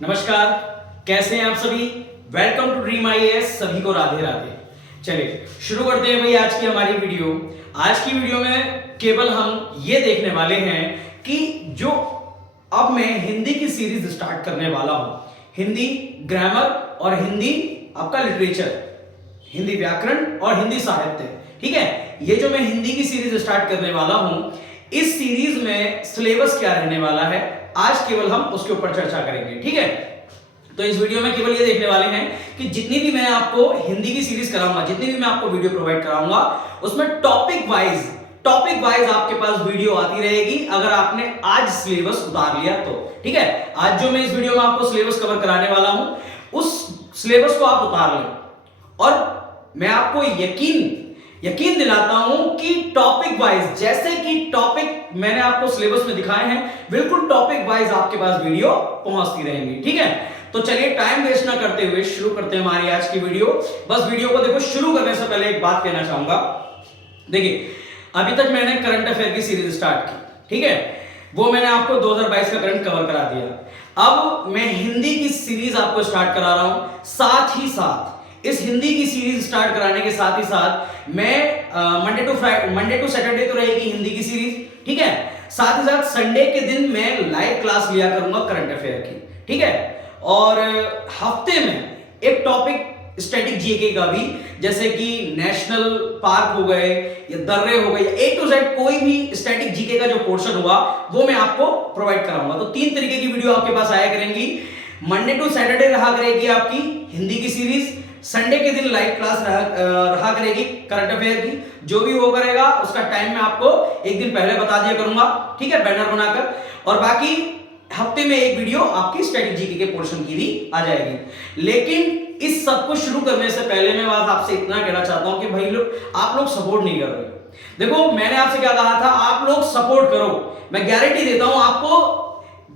नमस्कार, कैसे हैं आप सभी। Welcome to dream IAS. सभी को राधे राधे। चलिए शुरू करते हैं भाई आज की हमारी वीडियो। आज की वीडियो में केवल हम ये देखने वाले हैं कि जो अब मैं हिंदी की सीरीज स्टार्ट करने वाला हूं, हिंदी ग्रामर और हिंदी आपका लिटरेचर, हिंदी व्याकरण और हिंदी साहित्य, ठीक है। ये जो मैं हिंदी की सीरीज स्टार्ट करने वाला हूं, इस सीरीज में सिलेबस क्या रहने वाला है, आज केवल हम उसके ऊपर चर्चा करेंगे, ठीक है। तो इस वीडियो में केवल ये देखने वाले हैं कि जितनी भी मैं आपको हिंदी की सीरीज कराऊंगा, जितनी भी मैं आपको वीडियो प्रोवाइड कराऊंगा, उसमें टॉपिक वाइज आपके पास वीडियो आती रहेगी, अगर आपने आज सिलेबस उतार लिया तो, ठीक है। आज जो मैं इस वीडियो में आपको सिलेबस कवर कराने वाला हूं, उस सिलेबस को आप उतार लें और मैं आपको यकीन दिलाता हूं कि टॉपिक वाइज, जैसे कि टॉपिक मैंने आपको सिलेबस में दिखाए हैं, बिल्कुल टॉपिक वाइज आपके पास वीडियो पहुंचती रहेंगी, ठीक है। तो चलिए टाइम वेस्ट ना करते हुए शुरू करते हैं हमारी आज की वीडियो। बस वीडियो को देखो, शुरू करने से पहले एक बात कहना चाहूंगा। देखिए, अभी तक मैंने करंट अफेयर की सीरीज स्टार्ट की, ठीक है, वो मैंने आपको 2022 का करंट कवर करा दिया। अब मैं हिंदी की सीरीज आपको स्टार्ट करा रहा हूं, साथ ही साथ इस हिंदी की सीरीज स्टार्ट कराने के साथ ही साथ मैं मंडे टू सैटरडे तो रहेगी हिंदी की सीरीज, ठीक है, साथ ही साथ संडे के दिन मैं लाइव क्लास लिया करूंगा करंट अफेयर की, ठीक है। और हफ्ते में एक टॉपिक स्टैटिक जीके का भी, जैसे कि नेशनल पार्क हो गए या दर्रे हो गए, ए टू जेड कोई भी स्टैटिक जीके का जो पोर्शन हुआ वो मैं आपको प्रोवाइड कराऊंगा। तो 3 तरीके की वीडियो आपके पास आया करेंगी। मंडे टू सैटरडे रहा करेगी आपकी हिंदी की सीरीज, संडे के दिन लाइव क्लास रहा करेगी करंट अफेयर की। जो भी वो करेगा उसका टाइम मैं आपको एक दिन पहले बता दिया करूंगा, ठीक है, बैनर बनाकर। और बाकी हफ्ते में एक वीडियो आपकी स्टैटिक जीके के पोर्शन की भी आ जाएगी। लेकिन इस सब को शुरू करने से पहले मैं बात आपसे इतना कहना चाहता हूं कि भाई आप लोग सपोर्ट नहीं कर रहे। देखो, मैंने आपसे क्या कहा था, आप लोग सपोर्ट करो। मैं गारंटी देता हूं आपको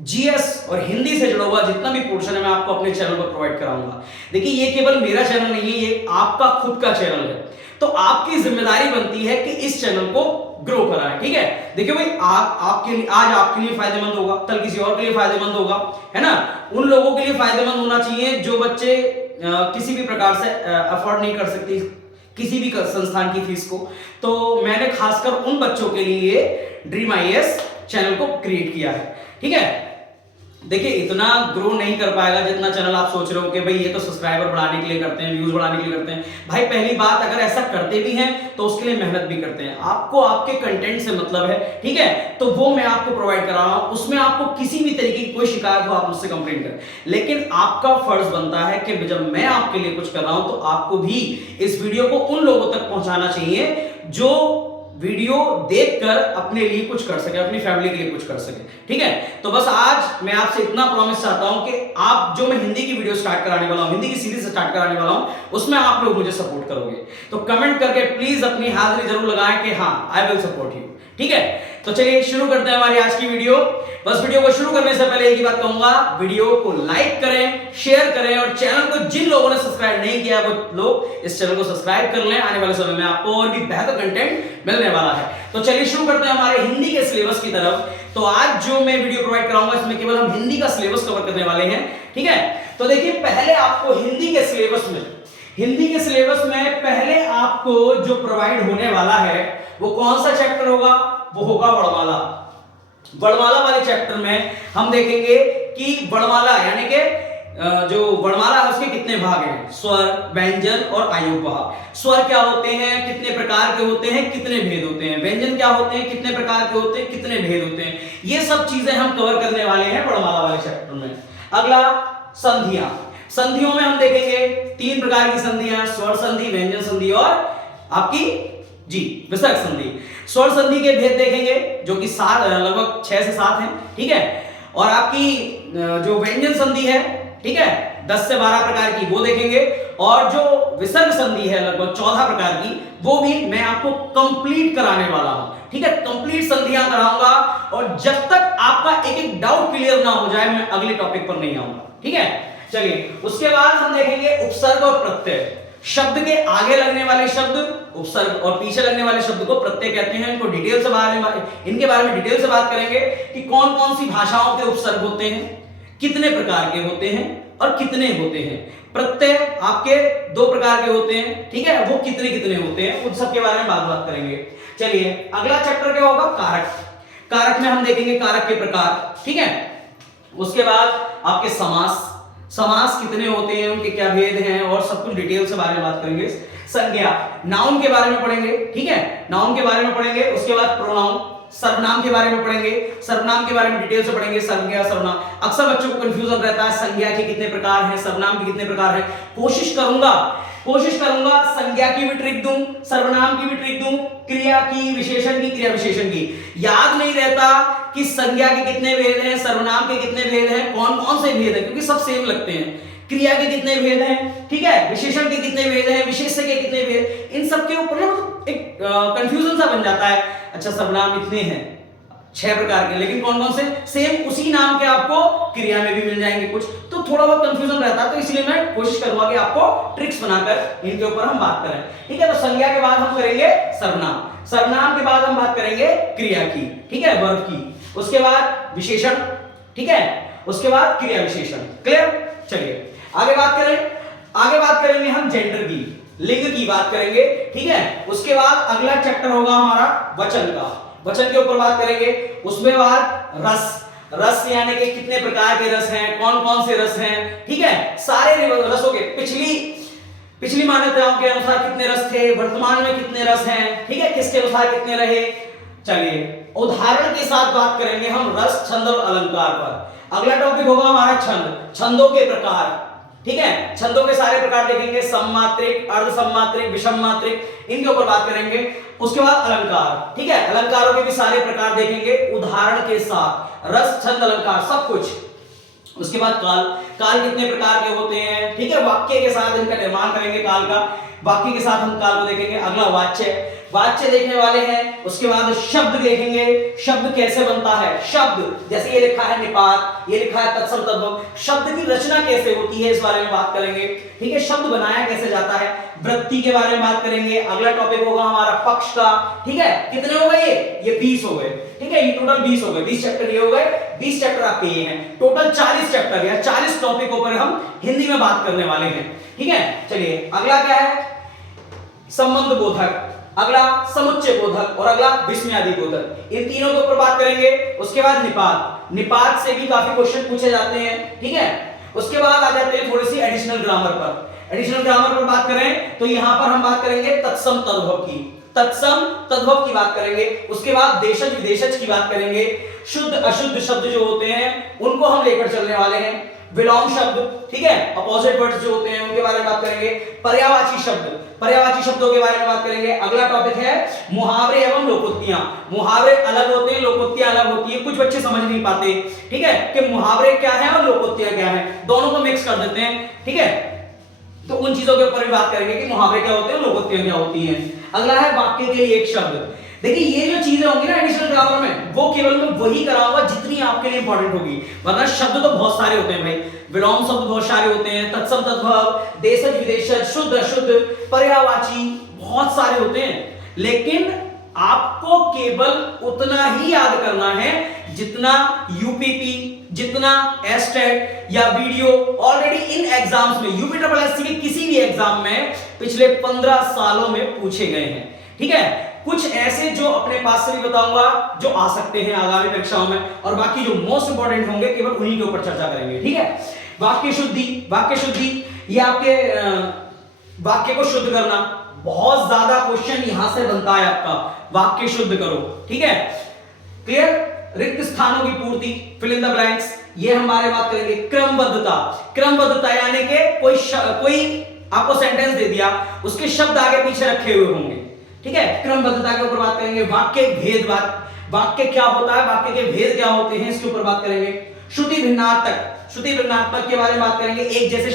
जीएस और हिंदी से जुड़ा हुआ जितना भी पोर्शन है मैं आपको अपने चैनल पर प्रोवाइड कराऊंगा। देखिए, ये केवल मेरा चैनल नहीं है, ये आपका खुद का चैनल है, तो आपकी जिम्मेदारी बनती है कि इस चैनल को ग्रो कराएं, ठीक है। देखिए भाई, आपके लिए आज आपके लिए फायदेमंद होगा, कल किसी और के लिए फायदेमंद होगा, है ना। उन लोगों के लिए फायदेमंद होना चाहिए जो बच्चे किसी भी प्रकार से अफोर्ड नहीं कर सकते किसी भी संस्थान की फीस को। तो मैंने खासकर उन बच्चों के लिए ड्रीम आईएएस चैनल को क्रिएट किया है, ठीक है। देखिए, इतना ग्रो नहीं कर पाएगा जितना चैनल आप सोच रहे हो कि भाई ये तो सब्सक्राइबर बढ़ाने के लिए करते हैं, व्यूज बढ़ाने के लिए करते हैं। भाई पहली बात, अगर ऐसा करते भी हैं तो उसके लिए मेहनत भी करते हैं। आपको आपके कंटेंट से मतलब है, ठीक है, तो वो मैं आपको प्रोवाइड करा रहा हूं। उसमें आपको किसी भी तरीके की कोई शिकायत हो आप मुझसे कंप्लेंट करें, लेकिन आपका फर्ज बनता है कि जब मैं आपके लिए कुछ कर रहा हूं तो आपको भी इस वीडियो को उन लोगों तक पहुंचाना चाहिए जो वीडियो देखकर अपने लिए कुछ कर सके, अपनी फैमिली के लिए कुछ कर सके, ठीक है। तो बस आज मैं आपसे इतना प्रॉमिस चाहता हूं कि आप जो मैं हिंदी की वीडियो स्टार्ट कराने वाला हूं, हिंदी की सीरीज स्टार्ट कराने वाला हूं, उसमें आप लोग मुझे सपोर्ट करोगे। तो कमेंट करके प्लीज अपनी हाजिरी जरूर लगाएं कि हाँ, आई विल सपोर्ट यू, ठीक है। तो चलिए शुरू करते हैं हमारी आज की वीडियो। बस वीडियो को शुरू करने से पहले एक ही बात कहूंगा, वीडियो को लाइक करें, शेयर करें और चैनल को जिन लोगों ने सब्सक्राइब नहीं किया वो लोग इस चैनल को सब्सक्राइब कर लें। आने वाले समय में आपको और भी बेहतर कंटेंट मिलने वाला है। तो चलिए शुरू करते हैं हमारे हिंदी के सिलेबस की तरफ। तो आज जो मैं वीडियो प्रोवाइड कराऊंगा इसमें केवल हम हिंदी का सिलेबस कवर करने वाले हैं, ठीक है। तो देखिए, पहले आपको हिंदी के सिलेबस में पहले आपको जो प्रोवाइड होने वाला है वो कौन सा चैप्टर होगा, वो होगा वर्णमाला। वर्णमाला वाले चैप्टर में हम देखेंगे कि वर्णमाला यानी कि जो वर्णमाला है उसके कितने भाग हैं, स्वर, व्यंजन और आयुर्भाव। स्वर क्या होते हैं, कितने प्रकार के होते हैं, कितने भेद होते हैं, व्यंजन क्या होते हैं, कितने प्रकार के होते हैं, कितने भेद होते हैं, ये सब चीजें हम कवर करने वाले हैं वर्णमाला वाले चैप्टर में। अगला संधियां। संधियों में हम देखेंगे 3 प्रकार की संधियां, स्वर संधि, व्यंजन संधि और आपकी विसर्ग संधि। स्वर संधि के भेद देखेंगे जो कि लगभग 6 से 7 हैं, ठीक है। और आपकी जो व्यंजन संधि है, ठीक है, 10 से 12 प्रकार की, वो देखेंगे। और जो विसर्ग संधि है लगभग 14 प्रकार की, वो भी मैं आपको कंप्लीट कराने वाला हूं, ठीक है। कंप्लीट संधियां कराऊंगा और जब तक आपका एक एक डाउट क्लियर ना हो जाए मैं अगले टॉपिक पर नहीं आऊंगा, ठीक है। चलिए, उसके बाद हम देखेंगे उपसर्ग और प्रत्यय। शब्द के आगे लगने वाले शब्द उपसर्ग और पीछे लगने वाले शब्द को प्रत्यय कहते हैं। इनको इनके बारे में डिटेल से बात करेंगे कि कौन कौन सी भाषाओं के उपसर्ग होते हैं, कितने प्रकार के होते हैं और कितने होते हैं। प्रत्यय आपके दो प्रकार के होते हैं, ठीक है, वो कितने कितने होते हैं उन सब के बारे में बात करेंगे। चलिए अगला चैप्टर क्या होगा, कारक। कारक में हम देखेंगे कारक के प्रकार, ठीक है। उसके बाद आपके समास, समास कितने होते हैं, उनके क्या भेद हैं और सब कुछ डिटेल से बारे में बात करेंगे। संज्ञा, नाउन के बारे में पढ़ेंगे, ठीक है, नाउन के बारे में पढ़ेंगे। उसके बाद प्रोनाउन, सर्वनाम के बारे में पढ़ेंगे, सर्वनाम के बारे में डिटेल से पढ़ेंगे। संज्ञा सर्वनाम, अक्सर बच्चों को कंफ्यूजन रहता है संज्ञा के कितने प्रकार हैं, सर्वनाम के कितने प्रकार हैं। कोशिश करूंगा संज्ञा की भी ट्रिक दूं, सर्वनाम की भी ट्रिक दूं, क्रिया की, विशेषण की, क्रिया विशेषण की। याद नहीं रहता कि संज्ञा के कितने भेद हैं, सर्वनाम के कितने भेद हैं, कौन कौन से भेद हैं, क्योंकि सब सेम लगते हैं। क्रिया के कितने भेद हैं, ठीक है, विशेषण के कितने भेद हैं, विशेष्य के कितने भेद, इन सब के ऊपर ना एक कंफ्यूजन सा बन जाता है। अच्छा सर्वनाम इतने हैं, 6 प्रकार के, लेकिन कौन कौन से, सेम उसी नाम के आपको क्रिया में भी मिल जाएंगे कुछ, तो थोड़ा बहुत कंफ्यूजन रहता है। तो इसलिए मैं कोशिश करूंगा कि आपको ट्रिक्स बनाकर इनके ऊपर हम बात करें, ठीक है। तो संज्ञा के बाद हम करेंगे सर्वनाम, सर्वनाम के बाद हम बात करेंगे क्रिया की, ठीक है, वर्ब की। उसके बाद विशेषण, ठीक है, उसके बाद क्रिया विशेषण। क्लियर। चलिए आगे बात करेंगे हम जेंडर की, लिंग की बात करेंगे, ठीक है। उसके बाद अगला चैप्टर होगा हमारा वचन का, वचन के ऊपर बात करेंगे। उसमें बाद रस, रस यानी कि कितने प्रकार के रस हैं, कौन कौन से रस हैं, ठीक है, सारे रसों के पिछली मान्यताओं के अनुसार कितने रस थे, वर्तमान में कितने रस हैं, ठीक है, किसके अनुसार कितने रहे। चलिए उदाहरण के साथ बात करेंगे हम रस, छंद और अलंकार पर। अगला टॉपिक होगा हमारा छंद, छंदों के प्रकार, ठीक है, छंदों के सारे प्रकार देखेंगे, सममात्रिक, अर्ध सममात्रिक, विषम मात्रिक, इनके ऊपर बात करेंगे। उसके बाद अलंकार, ठीक है, अलंकारों के भी सारे प्रकार देखेंगे उदाहरण के साथ, रस, छंद, अलंकार सब कुछ। उसके बाद काल, काल कितने प्रकार के होते हैं, ठीक है, वाक्य के साथ इनका निर्माण करेंगे, काल का वाक्य के साथ हम काल को देखेंगे। अगला वाच्य, वाच्य देखने वाले हैं। उसके बाद शब्द देखेंगे, शब्द कैसे बनता है, शब्द जैसे ये लिखा है निपात, ये लिखा है तत्सम तद्भव, शब्द की रचना कैसे होती है इस बारे में बात करेंगे, ठीक है, शब्द बनाया कैसे जाता है। वृत्ति के बारे में बात करेंगे। अगला टॉपिक होगा हमारा पक्ष का, ठीक है, कितने हो गए ये 20 हो गए, ठीक है, ये टोटल 20 हो गए, 20 चैप्टर ये हो गए, 20 चैप्टर आपके ये हैं, टोटल 40 चैप्टर या 40 टॉपिकों पर हम हिंदी में बात करने वाले हैं, ठीक है। चलिए अगला क्या है, संबंध बोधक, अगला समुच्चय बोधक और अगला विस्मयादि बोधक, इन तीनों के ऊपर बात करेंगे। उसके बाद निपात, निपात से भी काफी क्वेश्चन पूछे जाते हैं, ठीक है। उसके बाद आ जाते हैं थोड़ी सी एडिशनल ग्रामर पर। एडिशनल ग्रामर पर बात करें तो यहां पर हम बात करेंगे तत्सम तद्भव की, तत्सम तद्भव की बात करेंगे। उसके बाद देशज विदेशज की बात करेंगे। शुद्ध अशुद्ध शब्द जो होते हैं उनको हम लेकर चलने वाले हैं। विलोम शब्द, ठीक है, अपोजिट वर्ड्स जो होते हैं उनके बारे में बात करेंगे। पर्यायवाची शब्द, पर्यायवाची शब्दों के बारे में बात करेंगे। अगला टॉपिक है मुहावरे एवं लोकोक्तियां। मुहावरे अलग होते हैं, लोकोक्तियां अलग होती है, कुछ बच्चे समझ नहीं पाते, ठीक है, कि मुहावरे क्या है और लोकोक्तियां क्या है, दोनों को मिक्स कर देते हैं, ठीक है। तो उन चीजों के ऊपर भी बात करेंगे कि मुहावरे क्या होते हैं, लोकोक्तियां क्या होती हैं। अगला है वाक्य के लिए एक शब्द। देखिए ये जो चीजें होंगी ना एडिशनल ग्रामर में, वो केवल मैं वही कराऊंगा जितनी आपके लिए इंपॉर्टेंट होगी, वरना शब्द तो बहुत सारे होते हैं भाई, विलोम शब्द बहुत सारे होते हैं, तत्सम तद्भव, देशज विदेशज, शुद्ध अशुद्ध, पर्यायवाची, बहुत सारे होते हैं। लेकिन आपको केवल उतना ही याद करना है जितना यूपीपी, जितना एस्टेट या वीडियो ऑलरेडी इन एग्जाम्स में, यूपी ट्रिपल एससी के किसी भी एग्जाम में पिछले 15 सालों में पूछे गए हैं, ठीक है। कुछ ऐसे जो अपने पास से भी बताऊंगा जो आ सकते हैं आगामी परीक्षाओं में, और बाकी जो मोस्ट इंपॉर्टेंट होंगे केवल उन्हीं के ऊपर चर्चा करेंगे, ठीक है। वाक्य शुद्धि, वाक्य शुद्धि ये आपके वाक्य को शुद्ध करना, बहुत ज्यादा क्वेश्चन यहां से बनता है आपका, वाक्य शुद्ध करो, ठीक है, क्लियर। रिक्त स्थानों की पूर्ति, फिल इन द ब्लैंक्स, ये हमारे बात करेंगे। क्रमबद्धता, क्रमबद्धता यानी कि कोई आपको सेंटेंस दे दिया, उसके शब्द आगे पीछे रखे हुए होंगे, ठीक है, क्रमबद्धता के ऊपर बात करेंगे। वाक्य भेद, वाक्य क्या होता है, वाक्य के भेद क्या होते हैं, इसके ऊपर बात करेंगे। श्रुति भिन्नार्थक, श्रुति भिन्नार्थक के बारे में बात करेंगे। एक जैसे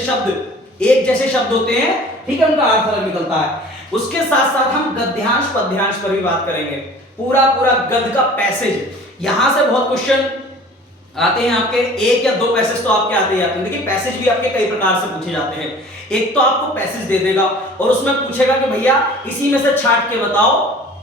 शब्द होते हैं, ठीक है, उनका अर्थ अलग निकलता है। उसके साथ साथ हम गद्यांश पद्यांश पर भी बात करेंगे। पूरा गद्य का पैसेज, यहां से बहुत क्वेश्चन आते हैं आपके, एक या दो पैसेज तो आपके आते ही आते हैं। देखिए पैसेज भी आपके कई प्रकार से पूछे जाते हैं। एक तो आपको पैसेज दे देगा और उसमें पूछेगा कि भैया इसी में से छांट के बताओ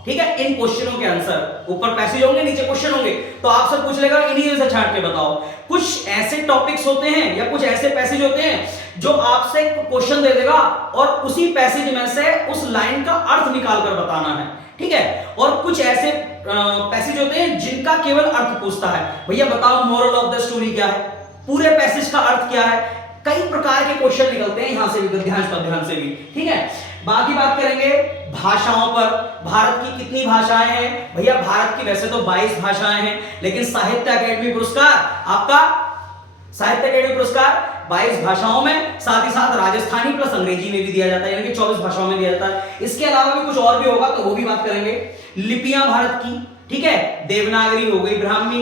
ठीक है, इन क्वेश्चनों के आंसर। ऊपर पैसेज होंगे, नीचे क्वेश्चन होंगे, तो आपसे पूछ लेगा इन्हीं में से छांट के बताओ। कुछ ऐसे टॉपिक्स होते हैं या कुछ ऐसे पैसेज होते हैं जो आपसे क्वेश्चन दे देगा और उसी पैसेज में से उस लाइन का अर्थ निकाल कर बताना है, ठीक है। और कुछ ऐसे पैसेज होते हैं जिनका केवल अर्थ पूछता है, भैया बताओ मोरल ऑफ द स्टोरी क्या है, पूरे पैसेज का अर्थ क्या है। कई प्रकार के क्वेश्चन निकलते हैं यहां से भी, ध्यान से भी, ठीक है। बाकी बात करेंगे भाषाओं पर। भारत की कितनी भाषाएं हैं, भैया भारत की वैसे तो 22 भाषाएं हैं, लेकिन साहित्य अकेडमी पुरस्कार आपका, साहित्य अकेडमी पुरस्कार 22 भाषाओं में, साथ ही साथ राजस्थानी प्लस अंग्रेजी में भी दिया जाता है, यानी कि 24 भाषाओं में दिया जाता है। इसके अलावा भी कुछ और भी होगा तो वो भी बात करेंगे। लिपियां भारत की, ठीक है, देवनागरी हो गई, ब्राह्मी,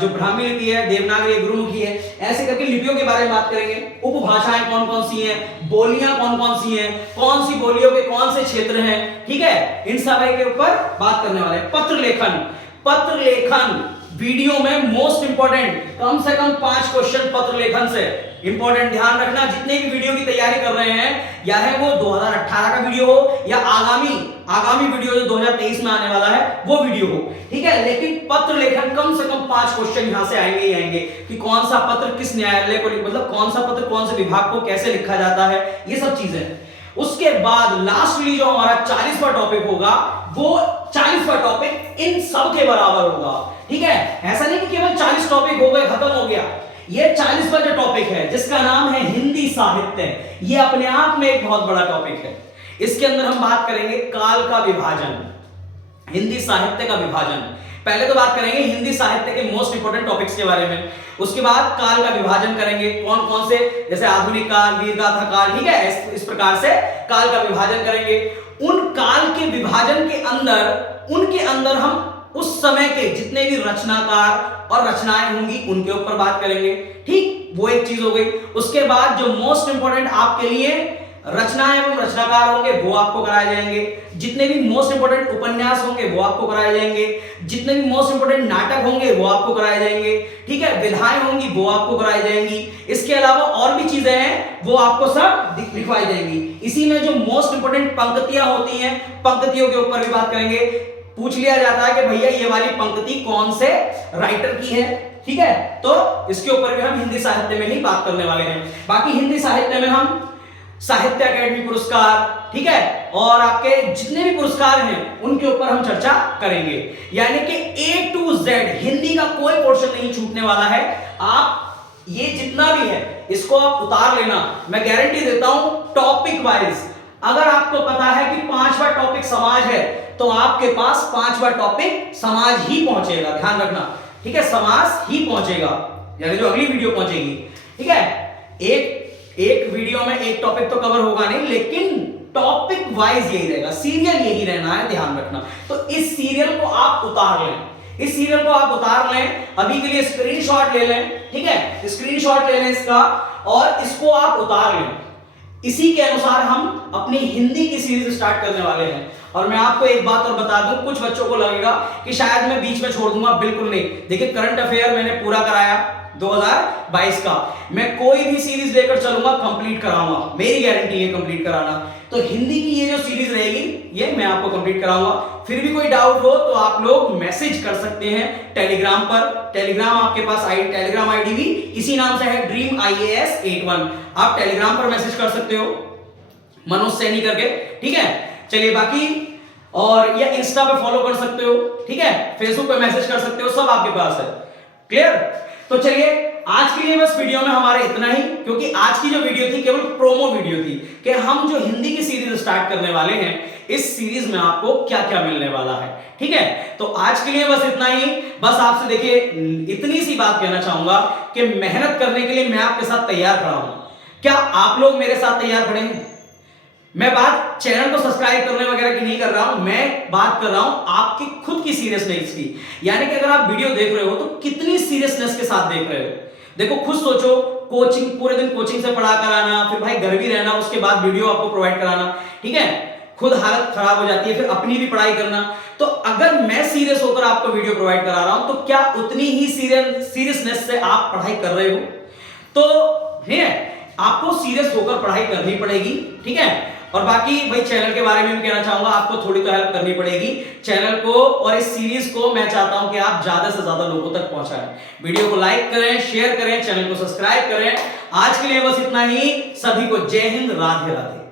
जो ब्राह्मी लिपि है, देवनागरी, गुरुमुखी है, ऐसे करके लिपियों के बारे में बात करेंगे। उपभाषाएं कौन कौन सी हैं, बोलियां कौन कौन सी हैं, कौन सी बोलियों के कौन से क्षेत्र हैं, ठीक है, इन सब के ऊपर बात करने वाले हैं। पत्र लेखन, पत्र लेखन वीडियो में मोस्ट इंपॉर्टेंट, कम से कम 5 क्वेश्चन पत्र लेखन से इंपॉर्टेंट। ध्यान रखना, जितने भी वीडियो की तैयारी कर रहे हैं, या है वो 2018 का वीडियो हो या आगामी वीडियो जो 2023 में आने वाला है वो वीडियो हो, ठीक है, लेकिन पत्र लेखन कम से कम 5 क्वेश्चन यहां से आएंगे ही आएंगे कि कौन सा पत्र किस न्यायालय को, मतलब कौन सा पत्र कौन से विभाग को कैसे लिखा जाता है, ये सब चीजें। उसके बाद लास्टली जो हमारा 40वां टॉपिक होगा, वो 40वां टॉपिक इन सब के बराबर होगा, ठीक है। ऐसा नहीं कि केवल 40 टॉपिक हो गए, खत्म हो गया। ये 40वां जो टॉपिक है जिसका नाम है हिंदी साहित्य, ये अपने आप में एक बहुत बड़ा टॉपिक है। इसके अंदर हम बात करेंगे काल का विभाजन, हिंदी साहित्य का विभाजन। पहले तो बात करेंगे हिंदी साहित्य के मोस्ट इंपोर्टेंट टॉपिक्स के बारे में, उसके बाद काल का विभाजन करेंगे, कौन कौन से, जैसे आधुनिक काल, वीरगाथा काल, ठीक है, इस प्रकार से काल का विभाजन करेंगे। उन काल के विभाजन के अंदर, उनके अंदर हम उस समय के जितने भी रचनाकार और रचनाएं होंगी उनके ऊपर बात करेंगे, ठीक, वो एक चीज हो गई। उसके बाद जो मोस्ट इंपोर्टेंट आपके लिए रचनाएं एवं रचनाकार होंगे वो आपको कराए जाएंगे, जितने भी मोस्ट इंपोर्टेंट उपन्यास होंगे वो आपको कराए जाएंगे, जितने भी मोस्ट इंपोर्टेंट नाटक होंगे वो आपको कराए जाएंगे, ठीक है, विधाएं होंगी वो आपको कराई जाएंगी। इसके अलावा और भी चीजें हैं वो आपको सब लिखवाई जाएंगी। इसी में जो मोस्ट इंपोर्टेंट पंक्तियां होती हैं, पंक्तियों के ऊपर भी बात करेंगे। पूछ लिया जाता है कि भैया ये वाली पंक्ति कौन से राइटर की है, ठीक है, तो इसके ऊपर भी हम हिंदी साहित्य में ही बात करने वाले हैं। बाकी हिंदी साहित्य में हम साहित्य अकेडमी पुरस्कार, ठीक है, और आपके जितने भी पुरस्कार हैं उनके ऊपर हम चर्चा करेंगे, यानी कि A to Z हिंदी का कोई पोर्शन नहीं छूटने वाला है। आप ये जितना भी है इसको आप उतार लेना, मैं गारंटी देता हूं टॉपिक वाइज। अगर आपको पता है कि 5वां टॉपिक समाज है तो आपके पास 5वां टॉपिक समाज ही पहुंचेगा, ध्यान रखना, ठीक है, समाज ही पहुंचेगा, यानी जो अगली वीडियो पहुंचेगी, ठीक है। एक वीडियो में एक टॉपिक तो कवर होगा नहीं, लेकिन टॉपिक वाइज यही रहेगा, सीरियल यही रहना है, ध्यान रखना। तो इस सीरियल को आप उतार लें, इस सीरियल को आप उतार लें, अभी के लिए स्क्रीनशॉट ले लें, ठीक है, स्क्रीनशॉट ले लें इसका और इसको आप उतार लें। इसी के अनुसार हम अपनी हिंदी की सीरीज स्टार्ट करने वाले हैं। और मैं आपको एक बात और बता दूं, कुछ बच्चों को लगेगा कि शायद मैं बीच में छोड़ दूंगा, बिल्कुल नहीं। देखिए करंट अफेयर मैंने पूरा कराया 2022 का, मैं कोई भी सीरीज लेकर चलूंगा, कंप्लीट कराऊंगा, मेरी गारंटी है कंप्लीट कराना। तो हिंदी की ये जो सीरीज रहेगी ये मैं आपको कंप्लीट कराऊंगा। फिर भी कोई डाउट हो तो आप लोग मैसेज कर सकते हैं टेलीग्राम पर, टेलीग्राम आपके पास टेलीग्राम आईडी भी इसी नाम से है, ड्रीम IAS 81। आप टेलीग्राम पर मैसेज कर सकते हो मनोज सैनी करके, ठीक है। चलिए बाकी और या इंस्टा पे फॉलो कर सकते हो, ठीक है, फेसबुक पे मैसेज कर सकते हो, सब आपके पास है, क्लियर। तो चलिए आज के लिए बस वीडियो में हमारे इतना ही, क्योंकि आज की जो वीडियो थी केवल प्रोमो वीडियो थी कि हम जो हिंदी की सीरीज स्टार्ट करने वाले हैं, इस सीरीज में आपको क्या क्या मिलने वाला है, ठीक है। तो आज के लिए बस इतना ही। बस आपसे देखिए इतनी सी बात कहना चाहूंगा कि मेहनत करने के लिए मैं आपके साथ तैयार खड़ा हूं। क्या आप लोग मेरे साथ तैयार खड़े हैं? मैं बात चैनल को सब्सक्राइब करने वगैरह की नहीं कर रहा हूं, मैं बात कर रहा हूं आपकी खुद की सीरियसनेस की। यानी कि अगर आप वीडियो देख रहे हो तो कितनी सीरियसनेस के साथ देख रहे हो। देखो खुद सोचो, कोचिंग पूरे दिन कोचिंग से पढ़ा कर आना, फिर भाई घर भी रहना, उसके बाद वीडियो आपको प्रोवाइड कराना, ठीक है, खुद हालत खराब हो जाती है, फिर अपनी भी पढ़ाई करना। तो अगर मैं सीरियस होकर आपको वीडियो प्रोवाइड करा रहा हूं तो क्या उतनी ही सीरियसनेस से आप पढ़ाई कर रहे हो? तो है आपको सीरियस होकर पढ़ाई करनी पड़ेगी, ठीक है। और बाकी भाई चैनल के बारे में भी कहना चाहूंगा, आपको थोड़ी तो हेल्प करनी पड़ेगी चैनल को, और इस सीरीज को मैं चाहता हूं कि आप ज्यादा से ज्यादा लोगों तक पहुंचाएं। वीडियो को लाइक करें, शेयर करें, चैनल को सब्सक्राइब करें। आज के लिए बस इतना ही। सभी को जय हिंद, राधे राधे।